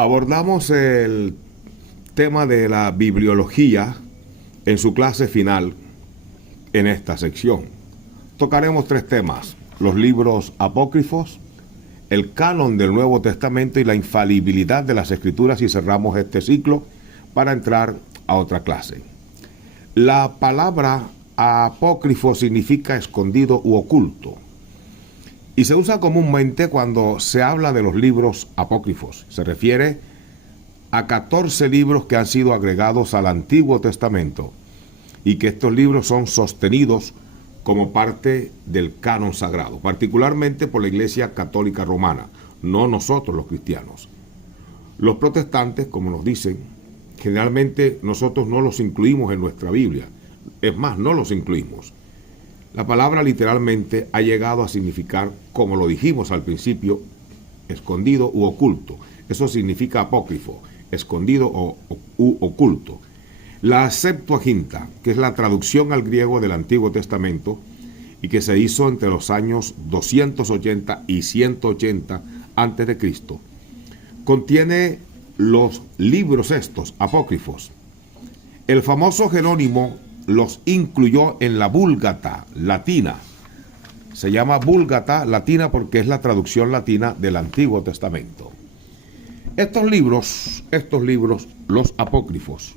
Abordamos el tema de la bibliología en su clase final en esta sección. Tocaremos 3 temas: los libros apócrifos, el canon del Nuevo Testamento y la infalibilidad de las Escrituras, y cerramos este ciclo para entrar a otra clase. La palabra apócrifo significa escondido u oculto, y se usa comúnmente cuando se habla de los libros apócrifos. Se refiere a 14 libros que han sido agregados al Antiguo Testamento y que estos libros son sostenidos como parte del canon sagrado, particularmente por la Iglesia Católica Romana, no nosotros los cristianos. Los protestantes, como nos dicen, generalmente nosotros no los incluimos en nuestra Biblia. Es más, no los incluimos. La palabra literalmente ha llegado a significar, como lo dijimos al principio, escondido u oculto. Eso significa apócrifo, escondido u oculto. La Septuaginta, que es la traducción al griego del Antiguo Testamento y que se hizo entre los años 280 y 180 a.C., contiene los libros estos apócrifos. El famoso Jerónimo los incluyó en la Vulgata latina. Se llama Vulgata latina porque es la traducción latina del Antiguo Testamento. Estos libros, los apócrifos,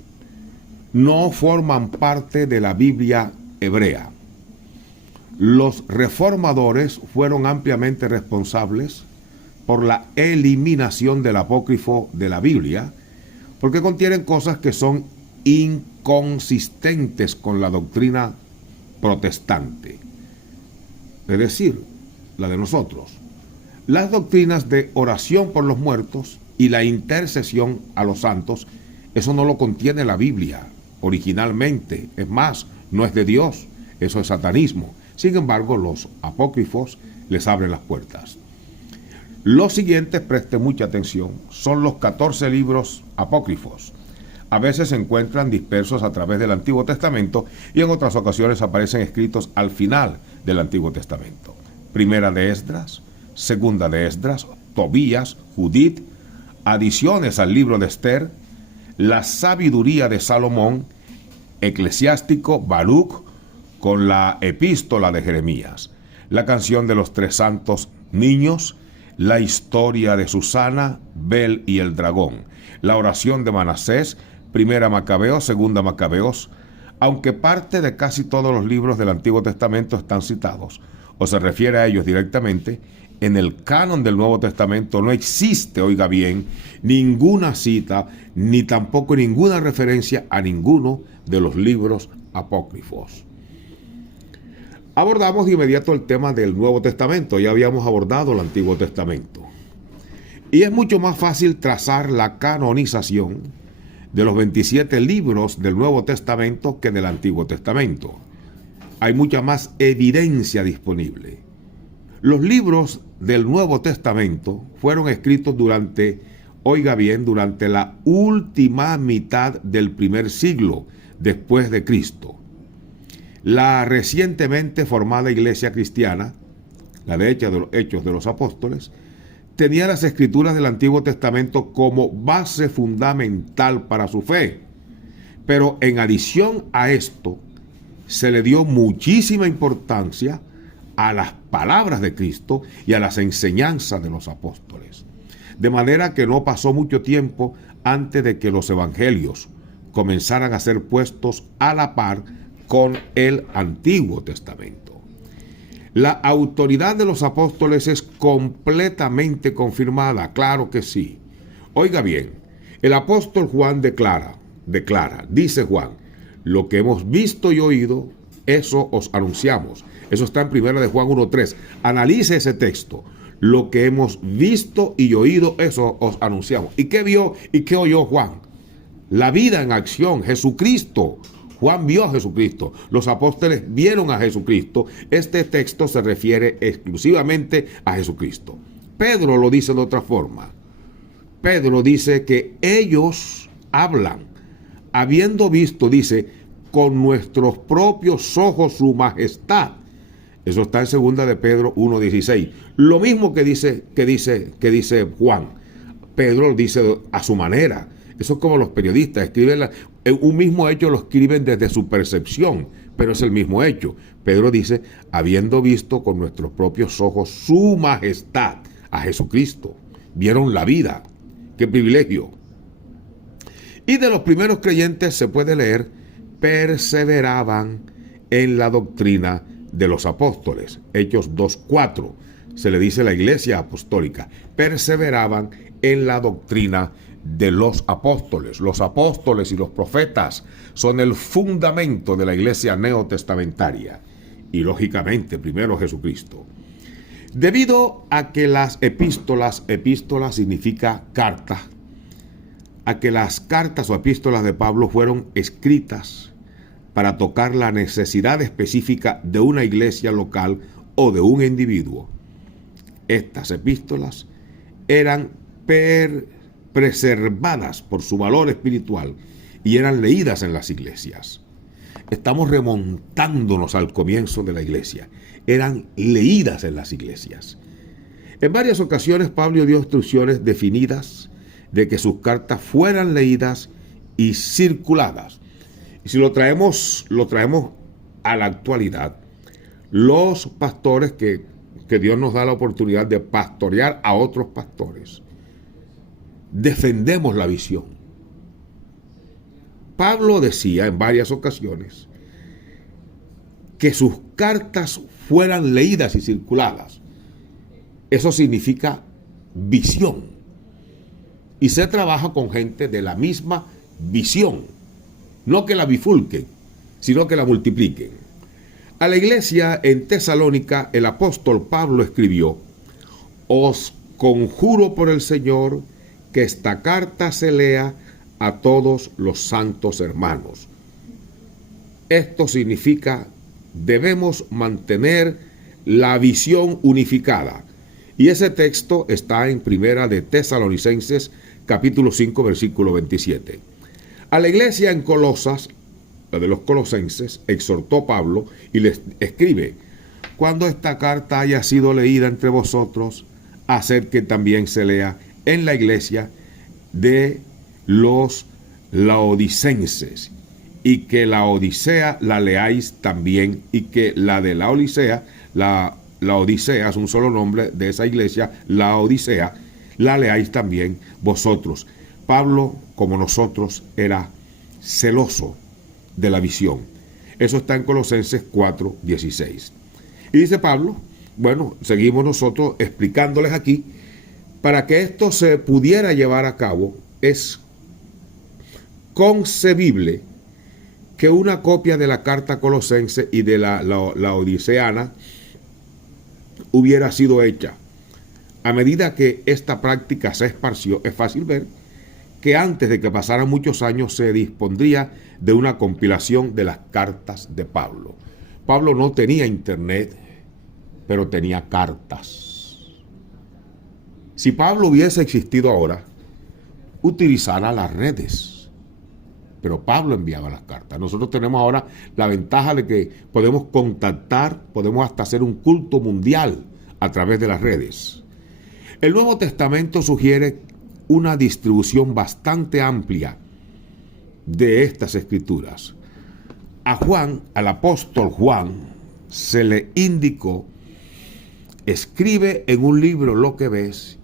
no forman parte de la Biblia hebrea. Los reformadores fueron ampliamente responsables por la eliminación del apócrifo de la Biblia, porque contienen cosas que son inconsistentes con la doctrina protestante, es decir, la de nosotros. Las doctrinas de oración por los muertos y la intercesión a los santos, eso no lo contiene la Biblia originalmente. Es más, no es de Dios, eso es satanismo. Sin embargo, los apócrifos les abren las puertas. Los siguientes, preste mucha atención, son los 14 libros apócrifos. A veces se encuentran dispersos a través del Antiguo Testamento y en otras ocasiones aparecen escritos al final del Antiguo Testamento. Primera de Esdras, segunda de Esdras, Tobías, Judith, adiciones al libro de Esther, la sabiduría de Salomón, Eclesiástico, Baruch, con la epístola de Jeremías, la canción de los 3 santos niños, la historia de Susana, Bel y el dragón, la oración de Manasés, Primera Macabeos, Segunda Macabeos. Aunque parte de casi todos los libros del Antiguo Testamento están citados o se refiere a ellos directamente, en el canon del Nuevo Testamento no existe, oiga bien, ninguna cita ni tampoco ninguna referencia a ninguno de los libros apócrifos. Abordamos de inmediato el tema del Nuevo Testamento. Ya habíamos abordado el Antiguo Testamento. Y es mucho más fácil trazar la canonización de los 27 libros del Nuevo Testamento que del Antiguo Testamento. Hay mucha más evidencia disponible. Los libros del Nuevo Testamento fueron escritos durante, oiga bien, durante la última mitad del primer siglo después de Cristo. La recientemente formada Iglesia Cristiana, la de Hechos de los Apóstoles, tenía las escrituras del Antiguo Testamento como base fundamental para su fe. Pero en adición a esto, se le dio muchísima importancia a las palabras de Cristo y a las enseñanzas de los apóstoles. De manera que no pasó mucho tiempo antes de que los evangelios comenzaran a ser puestos a la par con el Antiguo Testamento. La autoridad de los apóstoles es completamente confirmada, claro que sí. Oiga bien, el apóstol Juan declara, dice Juan, lo que hemos visto y oído, eso os anunciamos. Eso está en 1 de Juan 1:3. Analice ese texto. Lo que hemos visto y oído, eso os anunciamos. ¿Y qué vio y qué oyó Juan? La vida en acción, Jesucristo. Juan vio a Jesucristo, los apóstoles vieron a Jesucristo. Este texto se refiere exclusivamente a Jesucristo. Pedro lo dice de otra forma. Pedro dice que ellos hablan, habiendo visto, dice, con nuestros propios ojos su majestad. Eso está en 2 de Pedro 1:16. Lo mismo que dice Juan. Pedro lo dice a su manera. Eso es como los periodistas escriben un mismo hecho, lo escriben desde su percepción, pero es el mismo hecho. Pedro dice, habiendo visto con nuestros propios ojos su majestad, a Jesucristo, vieron la vida. ¡Qué privilegio! Y de los primeros creyentes se puede leer, perseveraban en la doctrina de los apóstoles. Hechos 2:4 se le dice a la iglesia apostólica, perseveraban en la doctrina de los apóstoles. Los apóstoles y los profetas son el fundamento de la iglesia neotestamentaria. Y lógicamente, primero Jesucristo. Debido a que las epístolas significa carta, a que las cartas o epístolas de Pablo fueron escritas para tocar la necesidad específica de una iglesia local o de un individuo, estas epístolas eran preservadas por su valor espiritual y eran leídas en las iglesias. Estamos remontándonos al comienzo de la iglesia. Eran leídas en las iglesias. En varias ocasiones Pablo dio instrucciones definidas de que sus cartas fueran leídas y circuladas. Y si lo traemos a la actualidad, los pastores que Dios nos da la oportunidad de pastorear a otros pastores, defendemos la visión. Pablo decía en varias ocasiones que sus cartas fueran leídas y circuladas. Eso significa visión. Y se trabaja con gente de la misma visión. No que la bifurquen, sino que la multipliquen. A la iglesia en Tesalónica, el apóstol Pablo escribió: os conjuro por el Señor que esta carta se lea a todos los santos hermanos. Esto significa, debemos mantener la visión unificada. Y ese texto está en Primera de Tesalonicenses, capítulo 5, versículo 27. A la iglesia en Colosas, la de los colosenses, exhortó Pablo y les escribe: cuando esta carta haya sido leída entre vosotros, haced que también se lea en la iglesia de los laodicenses, y que la Odisea la leáis también, y que la de la Odisea, la Odisea es un solo nombre de esa iglesia, la Odisea, la leáis también vosotros. Pablo, como nosotros, era celoso de la visión. Eso está en Colosenses 4:16. Y dice Pablo, bueno, seguimos nosotros explicándoles aquí, para que esto se pudiera llevar a cabo, es concebible que una copia de la carta colosense y de la odiseana hubiera sido hecha. A medida que esta práctica se esparció, es fácil ver que antes de que pasaran muchos años se dispondría de una compilación de las cartas de Pablo. Pablo no tenía internet, pero tenía cartas. Si Pablo hubiese existido ahora, utilizara las redes, pero Pablo enviaba las cartas. Nosotros tenemos ahora la ventaja de que podemos contactar, podemos hasta hacer un culto mundial a través de las redes. El Nuevo Testamento sugiere una distribución bastante amplia de estas escrituras. A Juan, al apóstol Juan, se le indicó: escribe en un libro lo que ves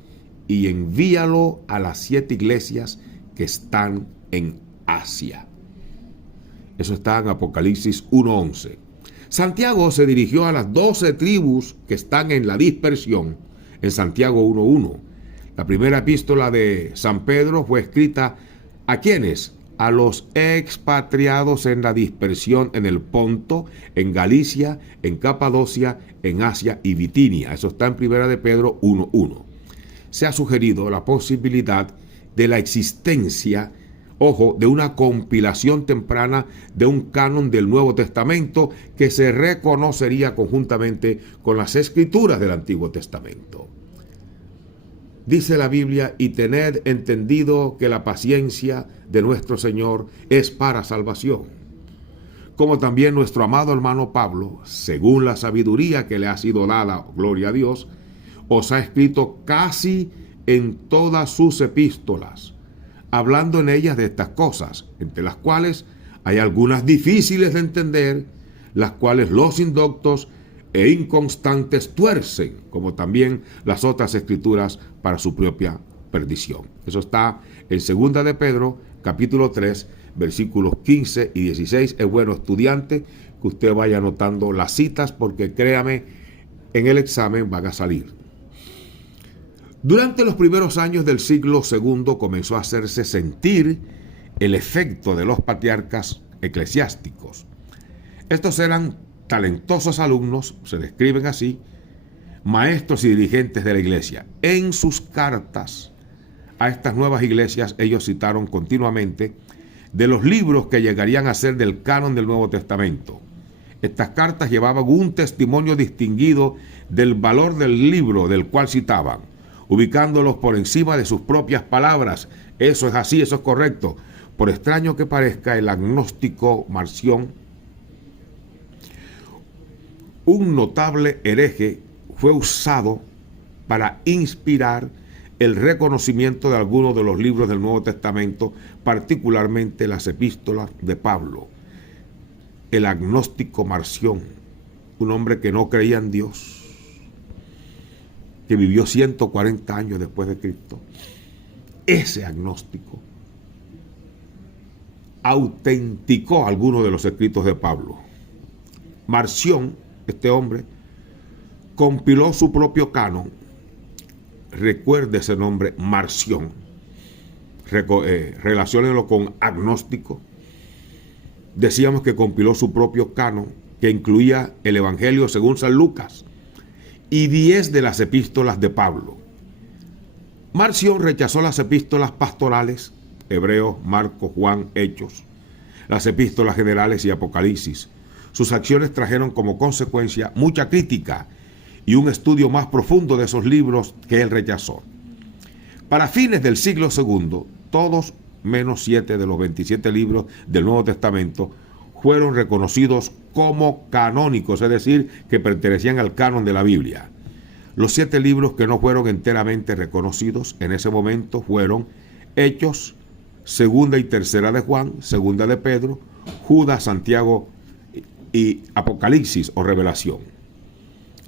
y envíalo a las 7 iglesias que están en Asia. Eso está en Apocalipsis 1:11. Santiago se dirigió a las 12 tribus que están en la dispersión, en Santiago 1:1. La primera epístola de San Pedro fue escrita ¿a quiénes? A los expatriados en la dispersión en el Ponto, en Galicia, en Capadocia, en Asia y Bitinia. Eso está en Primera de Pedro 1:1. Se ha sugerido la posibilidad de la existencia, ojo, de una compilación temprana de un canon del Nuevo Testamento que se reconocería conjuntamente con las escrituras del Antiguo Testamento. Dice la Biblia: y tened entendido que la paciencia de nuestro Señor es para salvación. Como también nuestro amado hermano Pablo, según la sabiduría que le ha sido dada, gloria a Dios, os ha escrito casi en todas sus epístolas, hablando en ellas de estas cosas, entre las cuales hay algunas difíciles de entender, las cuales los indoctos e inconstantes tuercen, como también las otras escrituras, para su propia perdición. Eso está en 2 de Pedro, capítulo 3, versículos 15 y 16. Es bueno, estudiante, que usted vaya anotando las citas, porque créame, en el examen van a salir. Durante los primeros años del siglo II comenzó a hacerse sentir el efecto de los patriarcas eclesiásticos. Estos eran talentosos alumnos, se describen así, maestros y dirigentes de la iglesia. En sus cartas a estas nuevas iglesias, ellos citaron continuamente de los libros que llegarían a ser del canon del Nuevo Testamento. Estas cartas llevaban un testimonio distinguido del valor del libro del cual citaban, ubicándolos por encima de sus propias palabras. Eso es así, eso es correcto. Por extraño que parezca, el agnóstico Marción, un notable hereje, fue usado para inspirar el reconocimiento de algunos de los libros del Nuevo Testamento, particularmente las epístolas de Pablo. El agnóstico Marción, un hombre que no creía en Dios, que vivió 140 años después de Cristo. Ese agnóstico autenticó algunos de los escritos de Pablo. Marción, este hombre, compiló su propio canon. Recuerde ese nombre, Marción. Relaciónenlo con agnóstico. Decíamos que compiló su propio canon, que incluía el Evangelio según San Lucas y 10 de las epístolas de Pablo. Marción rechazó las epístolas pastorales, Hebreos, Marcos, Juan, Hechos, las epístolas generales y Apocalipsis. Sus acciones trajeron como consecuencia mucha crítica y un estudio más profundo de esos libros que él rechazó. Para fines del siglo II, todos menos 7 de los 27 libros del Nuevo Testamento fueron reconocidos como canónicos, es decir, que pertenecían al canon de la Biblia. Los 7 libros que no fueron enteramente reconocidos en ese momento fueron Hechos, Segunda y Tercera de Juan, Segunda de Pedro, Judas, Santiago y Apocalipsis o Revelación.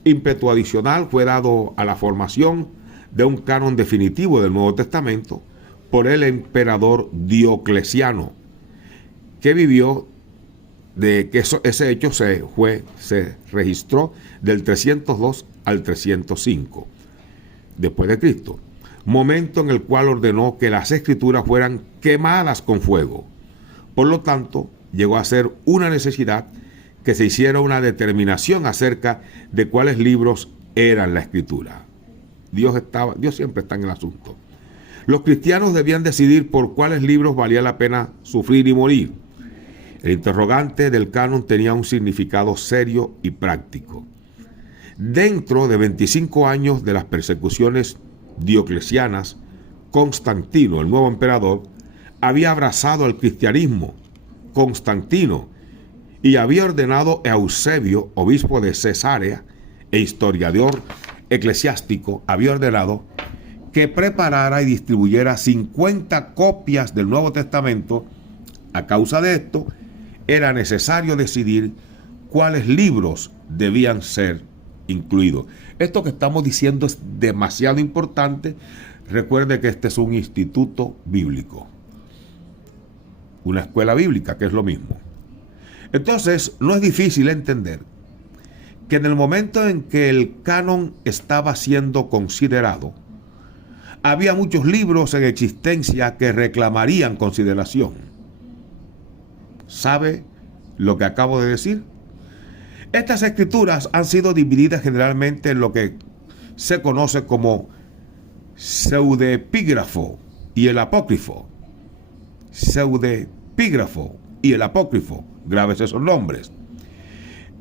Ímpetu adicional fue dado a la formación de un canon definitivo del Nuevo Testamento por el emperador Diocleciano, que vivió de que ese hecho se registró del 302 al 305 después de Cristo, momento en el cual ordenó que las escrituras fueran quemadas con fuego. Por lo tanto, llegó a ser una necesidad que se hiciera una determinación acerca de cuáles libros eran la escritura. Dios siempre está en el asunto. Los cristianos debían decidir por cuáles libros valía la pena sufrir y morir. El interrogante del canon tenía un significado serio y práctico. Dentro de 25 años de las persecuciones dioclecianas, Constantino, el nuevo emperador, había abrazado al cristianismo. Constantino, y había ordenado a Eusebio, obispo de Cesarea e historiador eclesiástico, había ordenado que preparara y distribuyera 50 copias del Nuevo Testamento. A causa de esto, era necesario decidir cuáles libros debían ser incluidos. Esto que estamos diciendo es demasiado importante. Recuerde que este es un instituto bíblico, una escuela bíblica, que es lo mismo. Entonces, no es difícil entender que en el momento en que el canon estaba siendo considerado, había muchos libros en existencia que reclamarían consideración. ¿Sabe lo que acabo de decir? Estas escrituras han sido divididas generalmente en lo que se conoce como pseudepígrafo y el apócrifo. Pseudepígrafo y el apócrifo, graves esos nombres.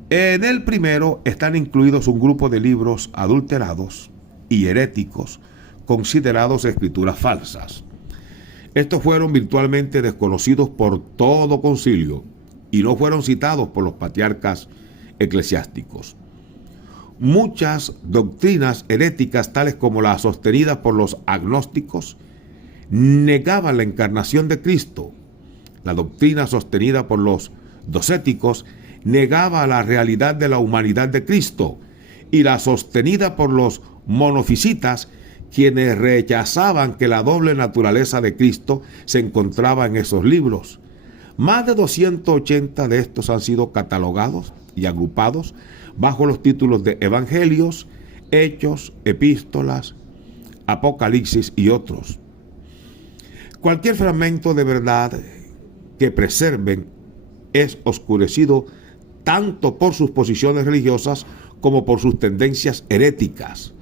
En el primero están incluidos un grupo de libros adulterados y heréticos considerados escrituras falsas. Estos fueron virtualmente desconocidos por todo concilio y no fueron citados por los patriarcas eclesiásticos. Muchas doctrinas heréticas, tales como las sostenidas por los agnósticos, negaban la encarnación de Cristo. La doctrina sostenida por los docéticos negaba la realidad de la humanidad de Cristo, y la sostenida por los monofisitas, quienes rechazaban que la doble naturaleza de Cristo se encontraba en esos libros. Más de 280 de estos han sido catalogados y agrupados bajo los títulos de Evangelios, Hechos, Epístolas, Apocalipsis y otros. Cualquier fragmento de verdad que preserven es oscurecido tanto por sus posiciones religiosas como por sus tendencias heréticas.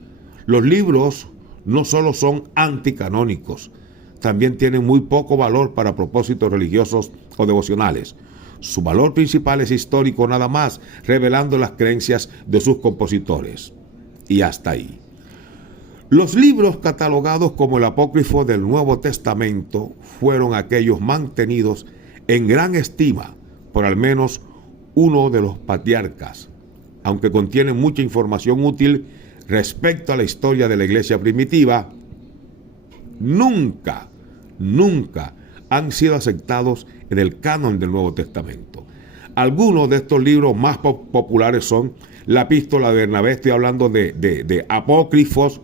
Los libros no solo son anticanónicos, también tienen muy poco valor para propósitos religiosos o devocionales. Su valor principal es histórico nada más, revelando las creencias de sus compositores. Y hasta ahí. Los libros catalogados como el apócrifo del Nuevo Testamento fueron aquellos mantenidos en gran estima por al menos uno de los patriarcas, aunque contienen mucha información útil respecto a la historia de la iglesia primitiva. Nunca han sido aceptados en el canon del Nuevo Testamento. Algunos de estos libros más populares son la Epístola de Bernabé, estoy hablando de apócrifos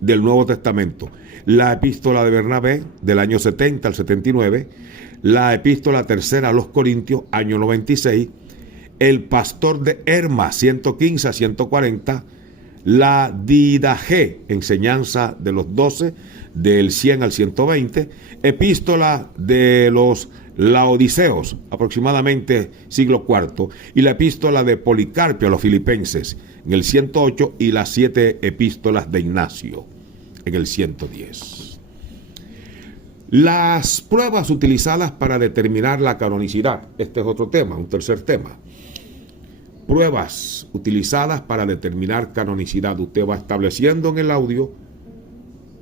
del Nuevo Testamento. La Epístola de Bernabé, del año 70 al 79, la Epístola tercera a los Corintios, año 96, el Pastor de Hermas, 115 a 140, la Didaje, enseñanza de los 12, del 100 al 120, Epístola de los Laodiceos, aproximadamente siglo IV, y la Epístola de Policarpio a los Filipenses, en el 108, y las 7 epístolas de Ignacio, en el 110. Las pruebas utilizadas para determinar la canonicidad, este es otro tema, un tercer tema. Pruebas utilizadas para determinar canonicidad. Usted va estableciendo en el audio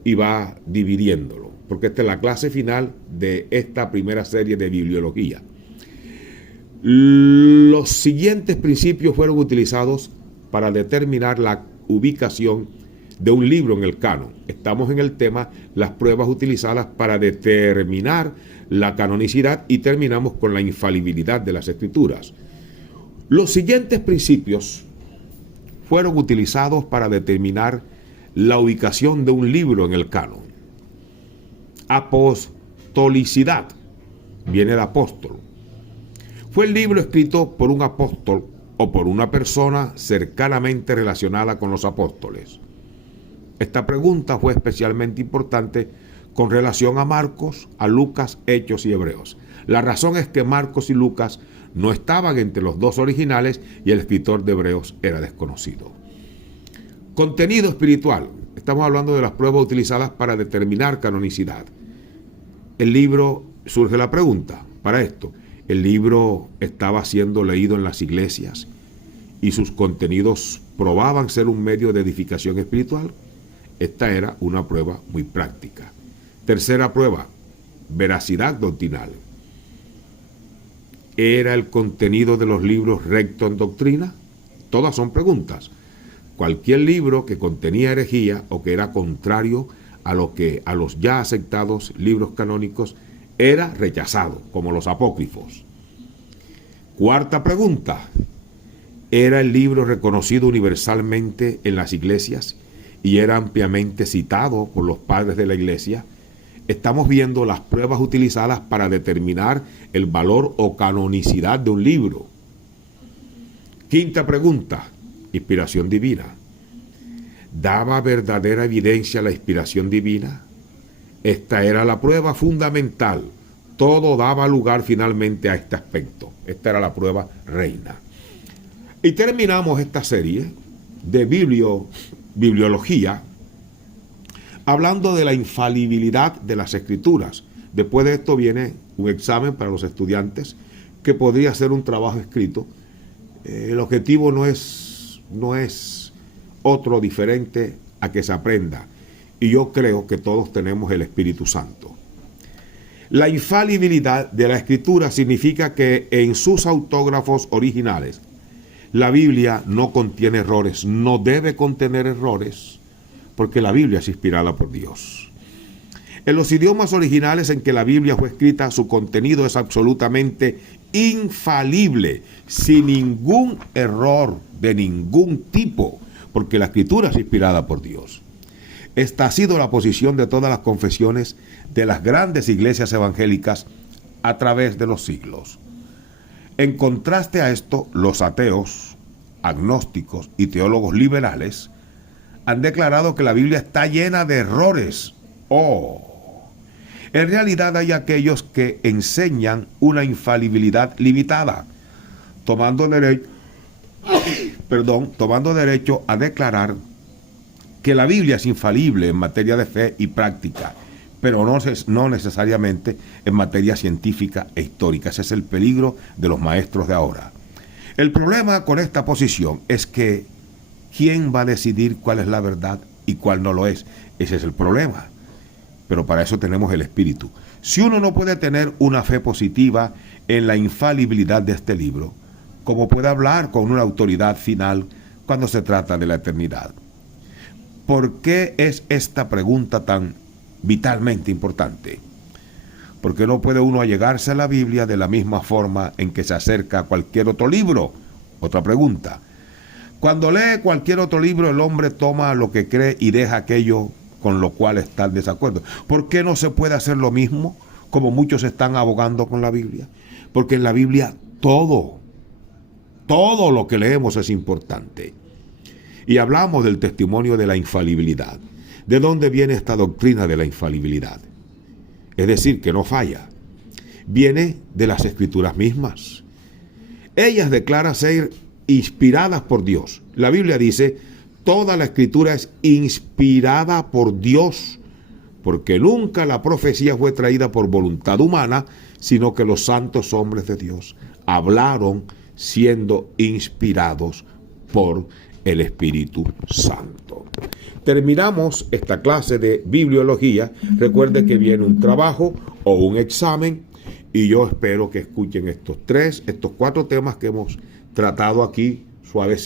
y va dividiéndolo, porque esta es la clase final de esta primera serie de bibliología. Los siguientes principios fueron utilizados para determinar la ubicación de un libro en el canon. Estamos en el tema las pruebas utilizadas para determinar la canonicidad y terminamos con la infalibilidad de las Escrituras. Los siguientes principios fueron utilizados para determinar la ubicación de un libro en el canon. Apostolicidad, viene de apóstol. Fue el libro escrito por un apóstol o por una persona cercanamente relacionada con los apóstoles. Esta pregunta fue especialmente importante con relación a Marcos, a Lucas, Hechos y Hebreos. La razón es que Marcos y Lucas no estaban entre los dos originales y el escritor de Hebreos era desconocido. Contenido espiritual. Estamos hablando de las pruebas utilizadas para determinar canonicidad. El libro, surge la pregunta para esto. El libro estaba siendo leído en las iglesias y sus contenidos probaban ser un medio de edificación espiritual. Esta era una prueba muy práctica. Tercera prueba, veracidad doctrinal. ¿Era el contenido de los libros recto en doctrina? Todas son preguntas. Cualquier libro que contenía herejía o que era contrario a los ya aceptados libros canónicos era rechazado, como los apócrifos. Cuarta pregunta, ¿era el libro reconocido universalmente en las iglesias y era ampliamente citado por los padres de la iglesia? Estamos viendo las pruebas utilizadas para determinar el valor o canonicidad de un libro. Quinta pregunta, inspiración divina. ¿Daba verdadera evidencia la inspiración divina? Esta era la prueba fundamental. Todo daba lugar finalmente a este aspecto. Esta era la prueba reina. Y terminamos esta serie de bibliología hablando de la infalibilidad de las Escrituras. Después de esto viene un examen para los estudiantes que podría ser un trabajo escrito. El objetivo no es otro diferente a que se aprenda. Y yo creo que todos tenemos el Espíritu Santo. La infalibilidad de la Escritura significa que en sus autógrafos originales, La Biblia no contiene errores, no debe contener errores, porque la Biblia es inspirada por Dios. En los idiomas originales en que la Biblia fue escrita, su contenido es absolutamente infalible, sin ningún error de ningún tipo, porque la Escritura es inspirada por Dios. Esta ha sido la posición de todas las confesiones de las grandes iglesias evangélicas a través de los siglos. En contraste a esto, los ateos, agnósticos y teólogos liberales han declarado que la Biblia está llena de errores. En realidad hay aquellos que enseñan una infalibilidad limitada, tomando derecho a declarar que la Biblia es infalible en materia de fe y práctica, pero no necesariamente en materia científica e histórica. Ese es el peligro de los maestros de ahora. El problema con esta posición es que ¿quién va a decidir cuál es la verdad y cuál no lo es? Ese es el problema. Pero para eso tenemos el Espíritu. Si uno no puede tener una fe positiva en la infalibilidad de este libro, ¿cómo puede hablar con una autoridad final cuando se trata de la eternidad? ¿Por qué es esta pregunta tan vitalmente importante? Porque no puede uno allegarse a la Biblia de la misma forma en que se acerca a cualquier otro libro. Otra pregunta. Cuando lee cualquier otro libro, el hombre toma lo que cree y deja aquello con lo cual está en desacuerdo. ¿Por qué no se puede hacer lo mismo como muchos están abogando con la Biblia? Porque en la Biblia todo lo que leemos es importante. Y hablamos del testimonio de la infalibilidad. ¿De dónde viene esta doctrina de la infalibilidad? Es decir, que no falla. Viene de las Escrituras mismas. Ellas declaran ser inspiradas por Dios. La Biblia dice, toda la Escritura es inspirada por Dios, porque nunca la profecía fue traída por voluntad humana, sino que los santos hombres de Dios hablaron siendo inspirados por el Espíritu Santo. Terminamos esta clase de bibliología. Recuerde que viene un trabajo o un examen y yo espero que escuchen estos 4 temas que hemos tratado aquí suavecito.